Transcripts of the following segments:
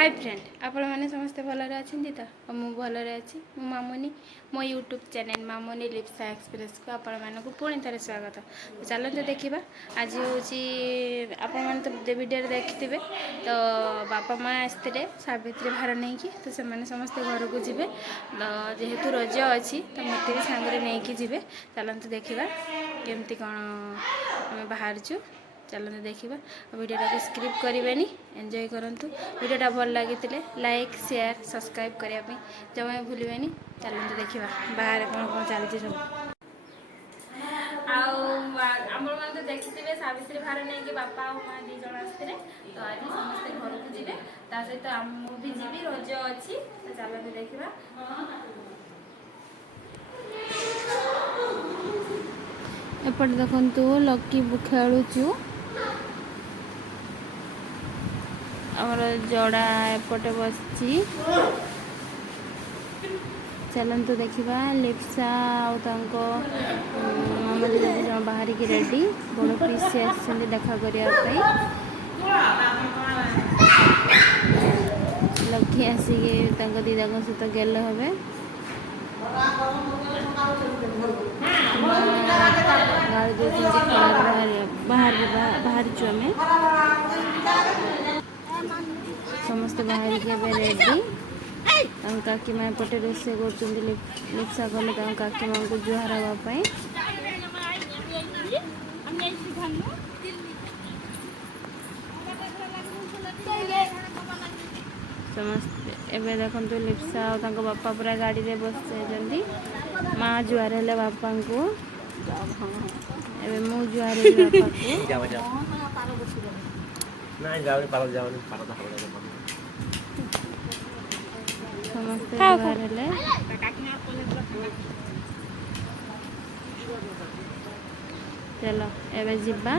Hi friend आपण मैंने समस्ते भलरे अच्छी तो और मु भलरे अच्छी मो मामुनी मो यूट्यूब चैनल मामुनी लिप्सा एक्सप्रेस को आपण मानक पुणी थे स्वागत। तो चलते देखा आज हूँ आपण तो वीडियो देखिथे तो बापा माँ आसते सावित्री भार नहीं कि तो से समस्ते घर को जी जेहेतु रज अच्छी तो मत भी सांगे नहीं जी चलते देखा केमती कौन बाहर चलते देखा वीडियोटा को स्क्रिप करेंगे एंजॉय करूँ वीडियोटा भल लगी लाइक शेयर सब्सक्राइब करने जमा भूलें। चलते देखा बाहर कौन कौन चलती सब आम तो देखिथे सावित्री भार नहीं कि बापा और माँ दी जन आसते तो आज समस्ते घर को जी सहित भी जी रज अच्छी तो चलते देखा एपटे देखु लकी खेलुचु आमर जड़ा एपटे बस चलतु देखा लिप्सा मामा दीदी बाहर की रेडी बड़ पीसी आस देखा करने लकी आसिक दीदा सहित गेल हे बाहर आम समस्त बाहर के रेडी काकी माँ पटे रोसे कर लिप्सा गले काकी माँ को जुहार हाँपाई समस्ते एवं देखते लिप्सा और बापा पूरा गाड़ी में बस जाती माँ जुआर है बापा को एवं मु जुआर समस्ते जुआर है चलो एवं जीवा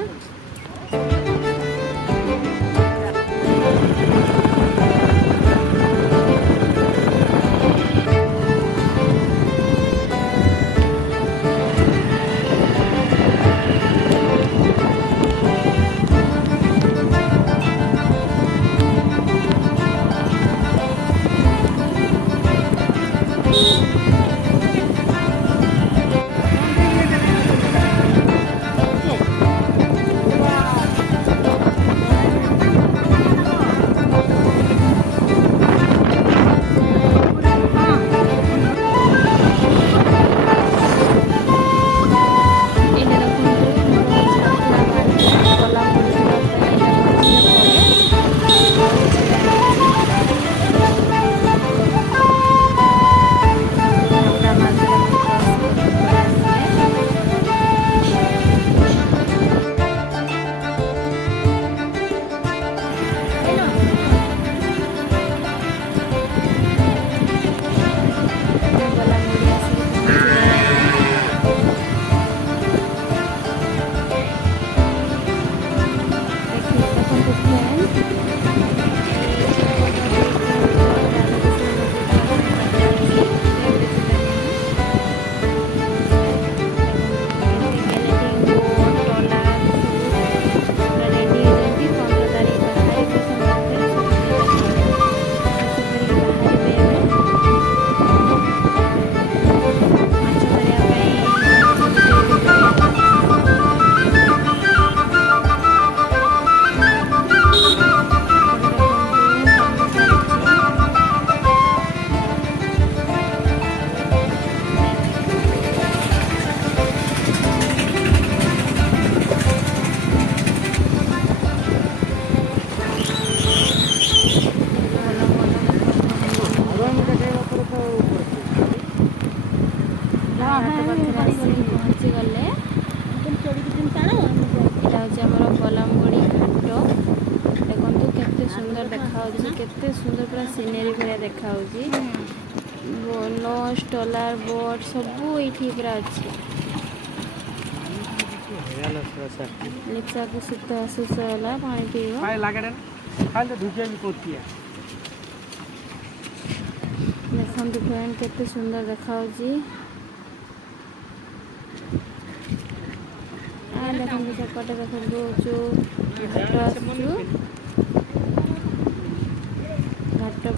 पहुँची गले बलामगढ़ी घाट देखु केते सुंदर देखा केते सुंदर पूरा सीनेरी भाया देखा लॉज ट्रॉलर बोट सबू ये पूरा अच्छी लिप्सा को सुस है पानी पीव देखते फ्रेंड केते सुंदर देखा देखते सेपटे देखो जो घाट आसु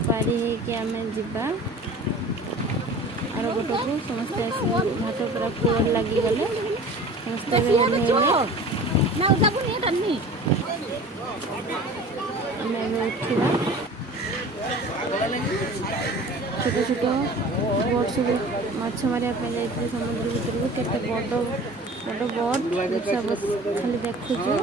पारी होगी आम जा आर गोटक समस्ते घाट पूरा कूलर लगिगले समस्ते उठा छोट छोट बोट सब माछ मारे जाते समुद्र भितर को केते बड़ बड़ बोट सब खाली देखुଛୁ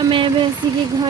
ଆମେ ଏବେ ଆସିକି ଘରେ